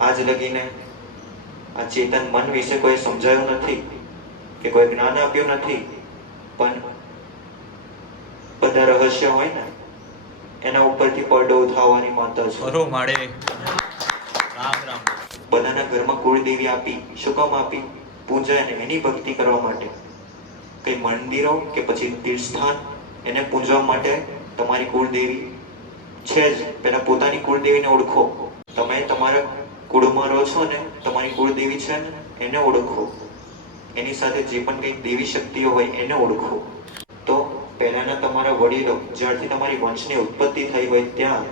આજ લગીને આ ચેતન મન વિશે કોઈ સમજાયું નથી કે કોઈ જ્ઞાન આપ્યું નથી પણ બધા રહસ્ય હોય ને એના ઉપરથી પડદો ઉઠાવવાની માતા છે ખરો માડે રામ રામ. બધાના ઘરમાં કુળદેવી આપી શું કામ આપી પૂજા અને એની ભક્તિ કરવા માટે. કઈ મંદિરો કે પછી તીર્થસ્થાન એને પૂજવા માટે તમારી કુળદેવી છે જ. પહેલા પોતાની કુળદેવીને ઓળખો. તમે તમારા કુળમાં રહો છો ને તમારી કુળ દેવી છે ને એને ઓળખો. એની સાથે જે પણ કંઈક દેવી શક્તિઓ હોય એને ઓળખો. તો પહેલાના તમારા વડીલો જ્યારથી તમારી વંશની ઉત્પત્તિ થઈ હોય ત્યાં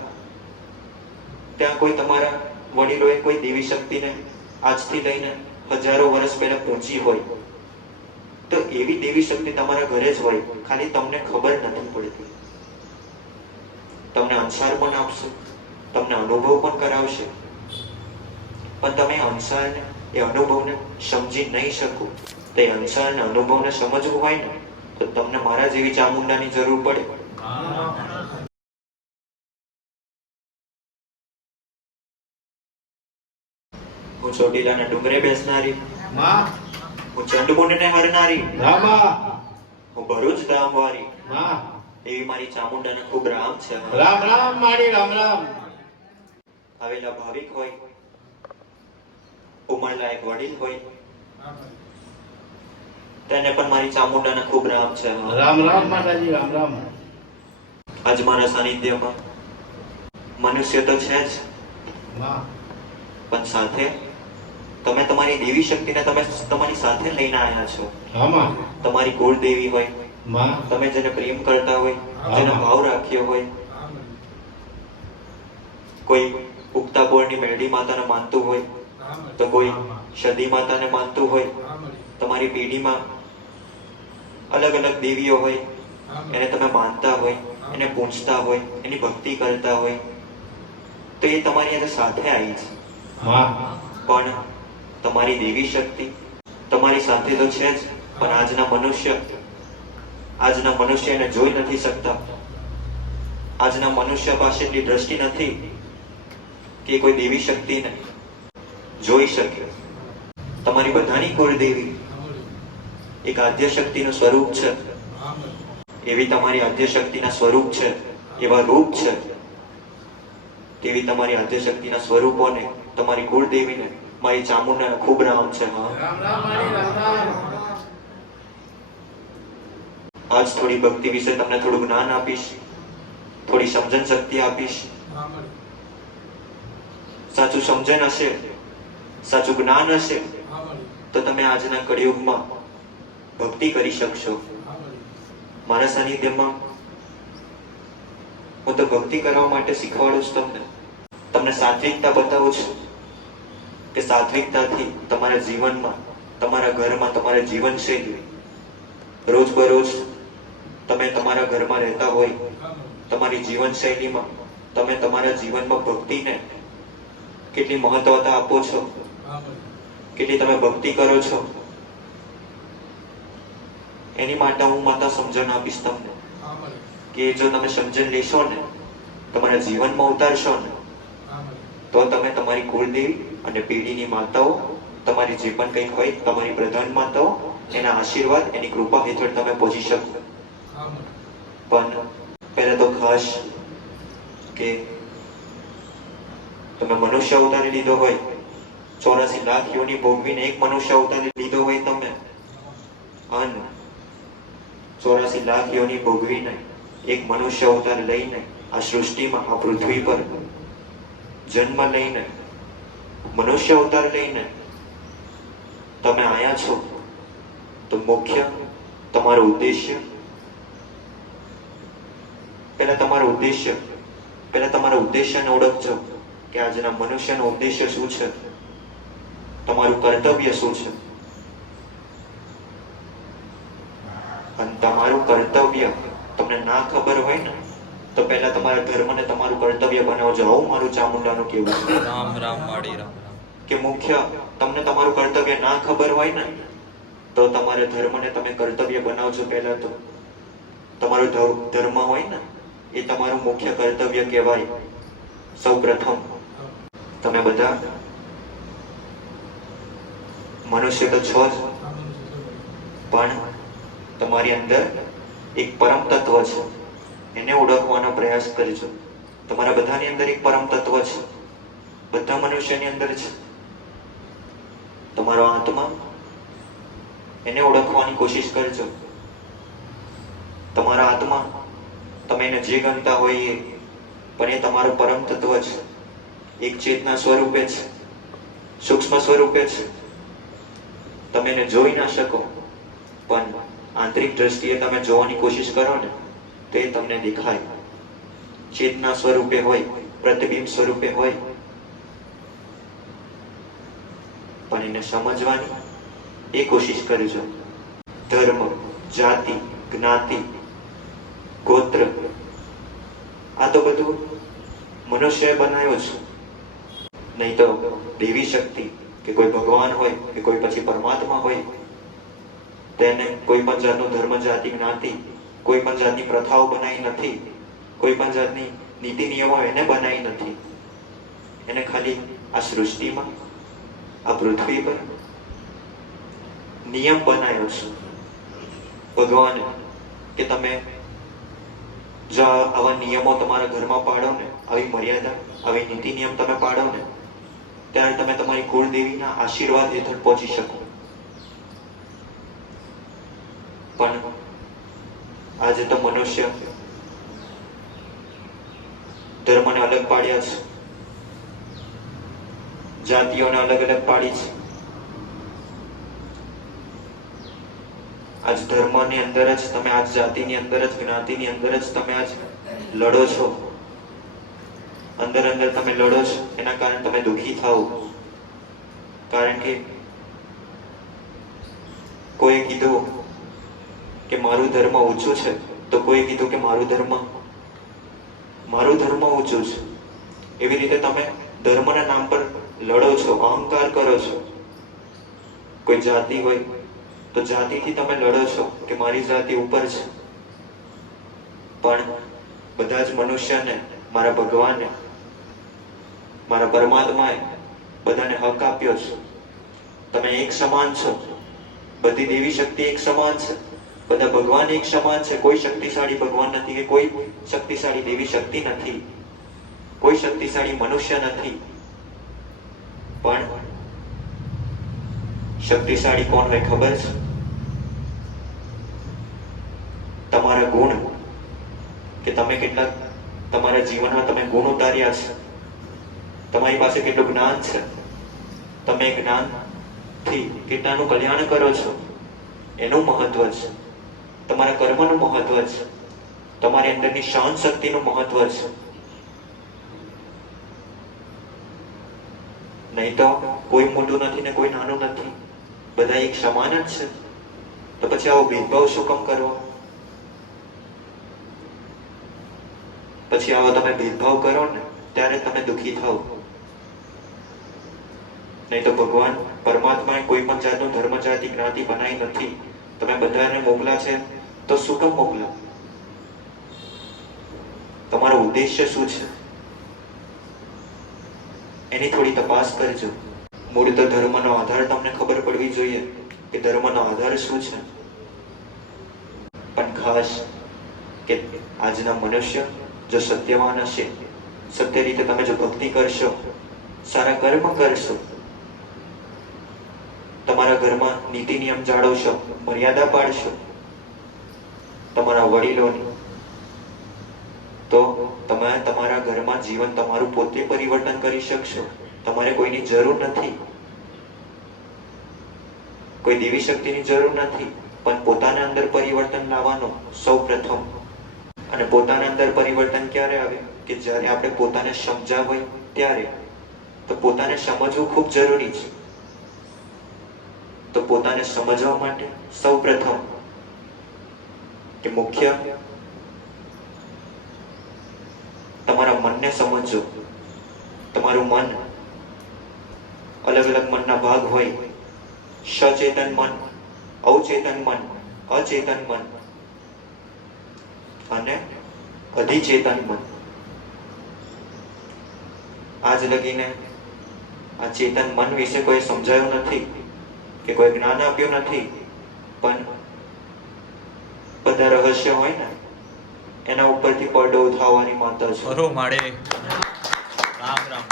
ત્યાં કોઈ તમારા વડીલોએ કોઈ દેવી શક્તિને આજથી લઈને હજારો વર્ષ પહેલા પહોંચી હોય. તો એવી દેવી શક્તિ તમારા ઘરે જ હોય. ખાલી તમને ખબર નથી પડતી. તમને અંસાર પણ આપશે. તમને અનુભવ પણ કરાવશે. પણ તમે હંસાને એ અનુભવને સમજી નહીં શકો તો એ અંસારને અનુભવને સમજવું હોય ને તો તમને મારા જેવી ચામુંડાની જરૂર પડે હું ચોટીલાના ડુંગરે બેસનારી માં હું ચંડમુંડને હરનારી હું ભરૂચ ધામવારી માં એવી મારી ચામુંડાને ખૂબ રામ છે રામ રામ મારી રામ રામ આવેલા ભાવિક હોય ઉંમરલાયક વડીલ હોય. તેને પણ મારી ચામુંડાના ખૂબ રામ છે રામ રામ માતાજી રામ રામ. આજ મારા સાનિધ્યમાં. મનુષ્ય તો છે જ. પણ સાથે તમે તમારી દેવી શક્તિને તમે તમારી સાથે લઈને આવ્યા છો. તમારી કુળ દેવી હોય. તમે જેને પ્રેમ કરતા હોય જેનો ભાવ રાખ્યો હોય. કોઈ ઉગતા પોળની મેરડી માતાને માનતું હોય તો કોઈ સદી માતાને માનતું હોય તમારી પેઢીમાં અલગ અલગ દેવીઓ હોય એને તમે માનતા હોય એને પૂછતા હોય એની ભક્તિ કરતા હોય તો એ તમારી આજે સાથે આવી છે પણ તમારી દેવી શક્તિ તમારી સાથે તો છે જ પણ આજના મનુષ્ય આજના મનુષ્ય એને જોઈ નથી શકતા. આજના મનુષ્ય પાસે એટલી દ્રષ્ટિ નથી કે કોઈ દેવી શક્તિને જોઈ શકે તમારી બધાની કુળદેવી એક આદ્ય શક્તિનું સ્વરૂપ છે. એવી તમારી આદ્ય શક્તિના સ્વરૂપ છે, એવા રૂપ છે. તેવી તમારી આદ્ય શક્તિના સ્વરૂપોને, તમારી કુળદેવીને મારી ચામુંડાના ખૂબ રામ છે આજ થોડી ભક્તિ વિશે તમને થોડું જ્ઞાન આપીશ, થોડી સમજણ શક્તિ આપીશ. સાચું સમજણ હશે સાચું જ્ઞાન હશે? તો તમે આજના કળિયુગમાં ભક્તિ કરી શકશો. મારા સાનિધ્યમાં હું તો ભક્તિ કરવા માટે શીખવાડું છું તમને. તમને સાત્વિકતા બતાવું છું કે સાત્વિકતાથી તમારા જીવનમાં તમારા ઘરમાં તમારા જીવનશૈલી રોજબરોજ તમે તમારા ઘરમાં રહેતા હોય તમારી જીવનશૈલીમાં તમે તમારા જીવનમાં ભક્તિને કેટલી મહત્વતા આપો છો? કેટલી તમે ભક્તિ કરો છો? એની માટે હું માતા સમજણ આપીશ તમને કે જો તમે સમજણ લેશો ને, તમારા જીવનમાં ઉતારશો ને, તો તમે તમારી કુળદેવી અને પેઢીની માતાઓ, તમારી જે પણ કંઈક હોય, તમારી પ્રધાન માતાઓ, એના આશીર્વાદ, એની કૃપા હેઠળ તમે પહોંચી શકો. પણ પહેલા તો ખાસ કે તમે મનુષ્ય અવતારી લીધો હોય ચોરાસી લાખ યોની ભોગવીને એક મનુષ્ય અવતાર લીધો હોય તમે? અન ચોરાસી લાખ યોની ભોગવીને એક મનુષ્ય અવતાર લઈને આ સૃષ્ટિમાં, આ પૃથ્વી પર જન્મ લઈને, મનુષ્ય અવતાર લઈને તમે આયા છો? તો મુખ્ય તમારો ઉદ્દેશ્ય? પહેલા તમારો ઉદ્દેશ્ય, પહેલા તમારા ઉદ્દેશ્યને ઓળખજો કે આજના મનુષ્યનો ઉદ્દેશ્ય શું છે? તમારું કર્તવ્ય શું છે? અને તમારું કર્તવ્ય તમને ના ખબર હોય ને તો પહેલા તમારા ધર્મને તમારું કર્તવ્ય બનાવજો. આવું મારું ચામુંડાનું કેવું છે. રામ રામ માડી રામ કે મુખ્ય તમને તમારું કર્તવ્ય ના ખબર હોય ને તો તમારે ધર્મને તમે કર્તવ્ય બનાવજો પહેલા તો. તમારો ધર્મ ધર્મ હોય ને એ તમારું મુખ્ય કર્તવ્ય કહેવાય. સૌ પ્રથમ તમે બધા મનુષ્ય તો છો જ. પણ તમારી અંદર એક પરમ તત્વ છે. એને ઓળખવાનો પ્રયાસ કરજો. તમારા બધાની અંદર એક પરમ તત્વ છે. બધા મનુષ્યની અંદર છે. તમારો આત્મા એને ઓળખવાની કોશિશ કરજો. તમારા આત્મા તમે એને જે ગણતા હોય એ પણ એ તમારું પરમ તત્વ છે. એક ચેતના સ્વરૂપે છે. સૂક્ષ્મ સ્વરૂપે છે. તમે એને જોઈ ના શકો. પણ આંતરિક દ્રષ્ટિએ તમે જોવાની કોશિશ કરો ને, તો તમને દેખાય. ચેતના સ્વરૂપે હોય, પ્રતિબિંબ સ્વરૂપે હોય. પણ એને સમજવાની એ કોશિશ કરજો ધર્મ, જાતિ, જ્ઞાતિ, ગોત્ર, આ તો બધું મનુષ્યએ બનાવ્યો છે નહીં તો દેવી શક્તિ કે કોઈ ભગવાન હોય, કે કોઈ પછી પરમાત્મા હોય, તેને કોઈ પણ જાતનો ધર્મ, જાતિ, જ્ઞાતિ, કોઈ પણ જાતની પ્રથાઓ બનાવી નથી, કોઈ પણ જાતની નીતિ, નિયમો એને બનાવી નથી. એને ખાલી આ સૃષ્ટિમાં, આ પૃથ્વી પર નિયમ બનાવ્યો છે. ભગવાન કે તમે જો આવા નિયમો તમારા ઘરમાં પાડો ને, આવી મર્યાદા, આવી નીતિ, નિયમ તમે પાડો ને ત્યારે તમે તમારી કુળદેવીના આશીર્વાદ હેઠળ પહોંચી શકો. પણ આજે તો મનુષ્ય ધર્મને અલગ પાડ્યા છે. જાતિઓને અલગ અલગ પાડી છે. આજ ધર્મની અંદર જ તમે, આજ જાતિની અંદર જ, જ્ઞાતિની અંદર જ તમે આજ લડો છો. અંદર અંદર તમે લડો છો, એના કારણે તમે દુઃખી થાઓ. કારણ કે કોઈએ કીધું કે મારું ધર્મ ઊંચું છે, તો કોઈ કીધું કે મારું ધર્મ મારું ધર્મ ઊંચું છે. એવી રીતે તમે ધર્મના નામ પર લડો છો, અહંકાર કરો છો. કોઈ જાતિ હોય, તો જાતિથી તમે લડો છો કે મારી જાતિ ઉપર છે. પણ બધા જ મનુષ્યને, મારા ભગવાને મારા પરમાત્માએ બધાને હક આપ્યો છે. તમે એક સમાન છો. બધી દેવી શક્તિ એક સમાન છે. બધા ભગવાન એક સમાન છે. કોઈ શક્તિશાળી ભગવાન નથી કે કોઈ શક્તિશાળી દેવી શક્તિ નથી. કોઈ શક્તિશાળી મનુષ્ય નથી. પણ શક્તિશાળી કોણ હોય ખબર છે? તમારા ગુણ. કે તમે કેટલા તમારા જીવનમાં તમે ગુણ ઉતાર્યા છે. તમારી પાસે કેટલું જ્ઞાન છે? તમે જ્ઞાનથી કેટલાનું કલ્યાણ કરો છો? એનું મહત્વ છે. તમારા કર્મનું મહત્વ છે. તમારી અંદરની સહન શક્તિનું મહત્વ છે. નહીં તો કોઈ મોટું નથી ને કોઈ નાનું નથી. બધા એક સમાન જ છે. તો પછી આવો ભેદભાવ શું કામ કરવો? પછી આવો તમે ભેદભાવ કરો ને, ત્યારે તમે દુઃખી થાઓ. નહીં તો ભગવાન પરમાત્માએ કોઈ પણ જાતનું ધર્મ, જાતિ, જ્ઞાતિ બનાવી નથી. તમે બધાને મોકલા છે તો શું કેમ મોકલા? તમારો ઉદ્દેશ્ય શું છે? એની થોડી તપાસ કરજો. મૂળ તો ધર્મનો આધાર તમને ખબર પડવી જોઈએ કે ધર્મનો આધાર શું છે. પણ ખાસ કે આજના મનુષ્ય જો સત્યવાન હશે, સત્ય રીતે તમે જો ભક્તિ કરશો, સારા કર્મ કરશો ઘરમાં નીતિ નિયમ જાળવશો, મર્યાદા પાડશો તમારા વડીલોની. તો તમે તમારા ઘરમાં જીવન તમારું પોતે પરિવર્તન કરી શકશો. તમારે કોઈની જરૂર નથી. કોઈ દેવી શક્તિની જરૂર નથી. પણ પોતાના અંદર પરિવર્તન લાવવાનું સૌ પ્રથમ. અને પોતાના અંદર પરિવર્તન ક્યારે આવે? કે જ્યારે આપણે પોતાને સમજાવ હોય ત્યારે. તો પોતાને સમજવું ખૂબ જરૂરી છે. તો પોતાને સમજવા માટે સૌ પ્રથમ કે મુખ્ય તમારા મનને સમજો તમારું મન અલગ અલગ મનના ભાગ હોય. સચેતન મન, અવચેતન મન, અચેતન મન અને અધિચેતન મન. આજ લગીને આ ચેતન મન વિશે કોઈ સમજાયું નથી. કે કોઈ જ્ઞાન આપ્યું નથી પણ બધા રહસ્ય હોય ને એના ઉપરથી પડદો ઉઠાવવાની માતા છે ખરો માડે રામ રામ.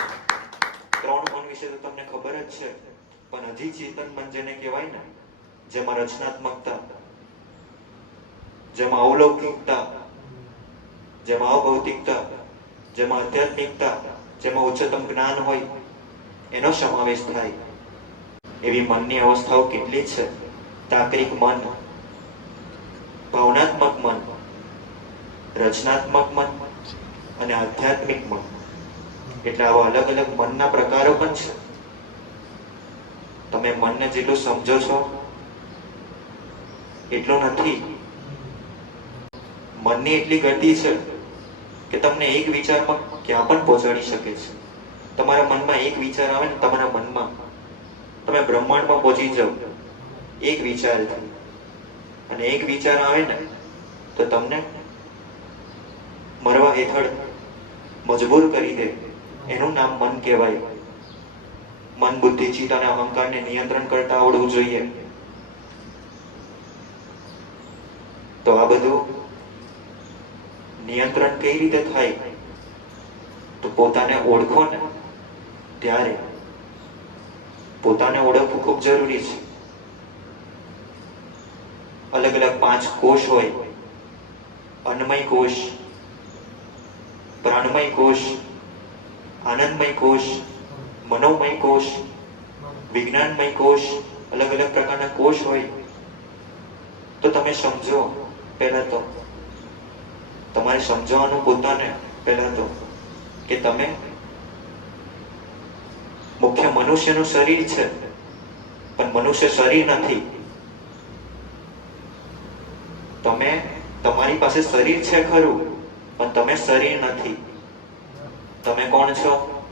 ત્રણ ગુણ વિશે તો તમને ખબર જ છે પણ હજી ચેતન મન જેને કહેવાય ને જેમાં રચનાત્મકતા જેમાં અવલૌકિકતા જેમાં અભૌતિકતા જેમાં આધ્યાત્મિકતા જેમાં ઉચ્ચતમ જ્ઞાન હોય એનો સમાવેશ થાય. એવી મનની અવસ્થાઓ કેટલી છે? તાંત્રિક મન, ભાવનાત્મક મન, રચનાત્મક મન અને આધ્યાત્મિક મન. એટલે આવા અલગ અલગ મનના પ્રકારો પણ છે. તમે મનને જેટલું સમજો છો, એટલું નથી. મનની એટલી ગતિ છે કે તમને એક વિચારમાં ક્યાં પણ પહોંચાડી શકે છે. તમારા મનમાં એક વિચાર આવે ને તમારા મનમાં તમે બ્રહ્માંડમાં પહોંચી જાઓ. એક વિચારથી અને એક વિચાર આવે ને, તો તમને મરવા હેઠળ મજબૂર કરી દે. એનું નામ મન કહેવાય. મન બુદ્ધિ ચિત્ત અને અહંકારને નિયંત્રણ કરતા આવડવું જોઈએ. તો આ બધું નિયંત્રણ કઈ રીતે થાય? તો પોતાને ઓળખો ને, ત્યારે પોતાને ઓળખવું ખૂબ જરૂરી છે. અલગ અલગ પાંચ કોષ હોય, અન્નમય કોષ, પ્રાણમય કોષ, આનંદમય કોષ, મનોમય કોષ, વિજ્ઞાનમય કોષ, અલગ અલગ પ્રકારના કોષ હોય, તો તમે સમજો પહેલા તો. તમારે સમજવાનું પોતાને પહેલા તો, કે તમે મુખ્ય મનુષ્યનું શરીર છે. પણ મનુષ્ય શરીર નથી. તમે, તમારી પાસે શરીર છે ખરું, પણ તમે શરીર નથી. તમે કોણ છો?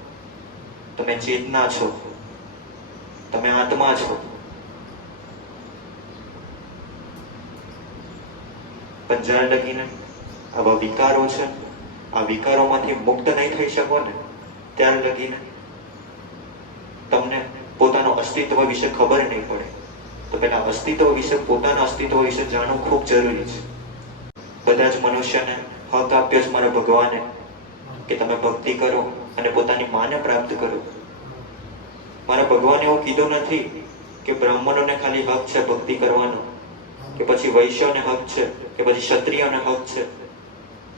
તમે ચેતના છો. તમે આત્મા છો. પણ જ્યાં લગીને આવા વિકારો છે. આ વિકારોમાંથી મુક્ત નહીં થઈ શકો ને? ત્યાં લગીને તમને પોતાનું અસ્તિત્વ વિશે ખબર નહીં પડે. તો પેલા અસ્તિત્વ વિશે, પોતાના અસ્તિત્વ વિશે જાણવું ખૂબ જરૂરી છે. બધા જ મનુષ્યને હક આપ્યો છે મારા ભગવાને, કે તમે ભક્તિ કરો અને પોતાની માને પ્રાપ્ત કરો. મારા ભગવાને એવું કીધું નથી કે બ્રાહ્મણોને ખાલી હક છે ભક્તિ કરવાનો, કે પછી વૈશ્યોને હક છે, કે પછી ક્ષત્રિયોને હક છે.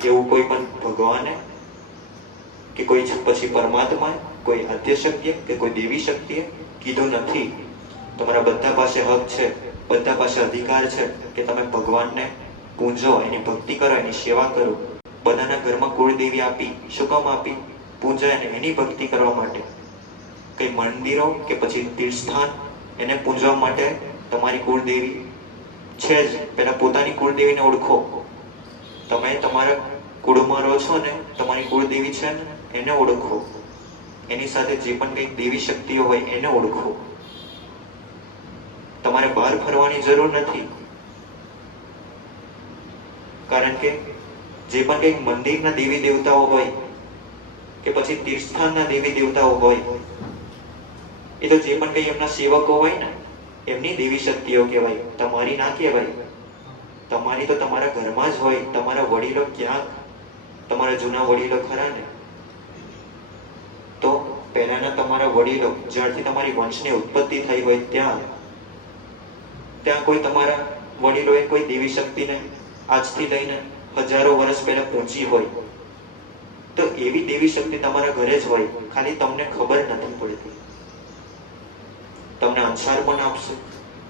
એવું કોઈ પણ ભગવાને, કે કોઈ પછી પરમાત્મા કોઈ આદ્ય શક્તિએ કે કોઈ દેવી શક્તિએ કીધું નથી. તમારા બધા પાસે હક છે, બધા પાસે અધિકાર છે કે તમે ભગવાનને પૂંજો, એની ભક્તિ કરો, એની સેવા કરો. બધાના ઘરમાં કુળદેવી આપી શું આપી, પૂજા અને એની ભક્તિ કરવા માટે. કઈ મંદિરો કે પછી તીર્થસ્થાન એને પૂજવા માટે તમારી કુળદેવી છે જ. પહેલાં પોતાની કુળદેવીને ઓળખો. તમે તમારા કુળમાં રહો છો ને, તમારી કુળદેવી છે ને, એને ઓળખો. એની સાથે જે પણ કંઈક દેવી શક્તિઓ હોય એને ઓળખો. તમારે બહાર ફરવાની જરૂર નથી. કારણ કે જે પણ કંઈક મંદિરના દેવી દેવતાઓ હોય કે પછી તીર્થસ્થાનના દેવી દેવતાઓ હોય, એ તો જે પણ કંઈ એમના સેવકો હોય ને, એમની દેવી શક્તિઓ કહેવાય. તમારી ના કહેવાય. તમારી તો તમારા ઘરમાં જ હોય. તમારા વડીલો ક્યાં, તમારા જૂના વડીલો ખરા ને? પહેલાના તમારા વડીલો, જ્યારથી તમારી વંશની ઉત્પત્તિ થઈ હોય ત્યાં ત્યાં કોઈ તમારા વડીલોએ કોઈ દેવી શક્તિને આજથી લઈને હજારો વર્ષ પહેલા પહોંચી હોય. તો એવી દેવી શક્તિ તમારા ઘરે જ હોય. ખાલી તમને ખબર નથી પડતી. તમને અંસાર પણ આપશે,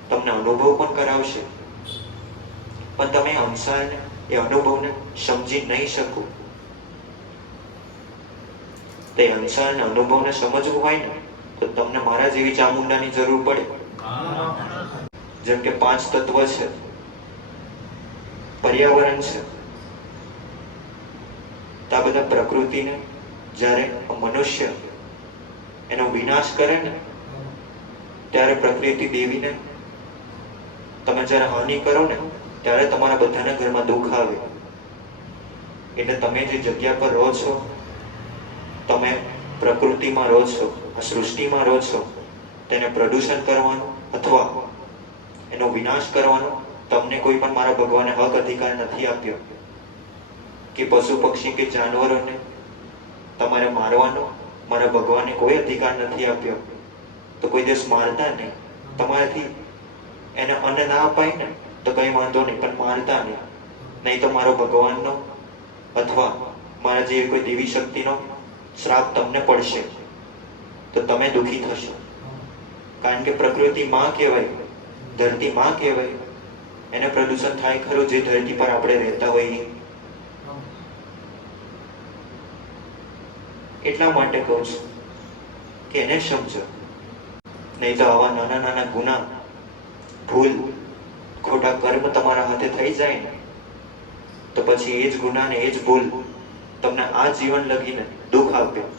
તમને અનુભવ પણ કરાવશે. પણ તમે અંસારને, એ અનુભવને સમજી નહીં શકો. તે અંસારને અનુભવને સમજવું હોય ને, તો તમને મારા જેવી ચામુંડાની જરૂર પડે. જેમ કે પાંચ તત્વ છે. પર્યાવરણ છે. આ બધા પ્રકૃતિને જ્યારે મનુષ્ય એનો વિનાશ કરે ને, ત્યારે પ્રકૃતિ દેવીને તમે જ્યારે હાનિ કરો ને, ત્યારે તમારા બધાના ઘરમાં દુઃખ આવે. એટલે તમે જે જગ્યા પર રહો છો તમે પ્રકૃતિમાં રહો છો, આ સૃષ્ટિમાં રહો છો, તેને પ્રદૂષણ કરવાનું અથવા એનો વિનાશ કરવાનો તમને કોઈ પણ મારા ભગવાને હક અધિકાર નથી આપ્યો. કે પશુ પક્ષી કે જાનવરોને તમારે મારવાનો મારા ભગવાને કોઈ અધિકાર નથી આપ્યો. તો કોઈ દિવસ મારતા નહીં. તમારાથી એને અન્ન ના અપાય ને, તો કઈ વાંધો નહીં, પણ મારતા નહીં. નહીં તો મારો ભગવાનનો અથવા મારા જે કોઈ દેવી શક્તિનો શ્રાપ તમને પડશે, તો તમે દુઃખી થશો. કારણ કે પ્રકૃતિ માં કહેવાય, ધરતી માં કહેવાય, એને પ્રદૂષણ થાય ખરું જે ધરતી પર આપણે રહેતા હોઈએ. એટલા માટે કહું છું કે એને સમજો. નહીં તો આવા નાના નાના ગુના, ભૂલ, ખોટા કર્મ તમારા હાથે થઈ જાય ને, તો પછી એ જ ગુના ને એ જ ભૂલ તમને આ જીવન લગીને દુઃખ આપ્યો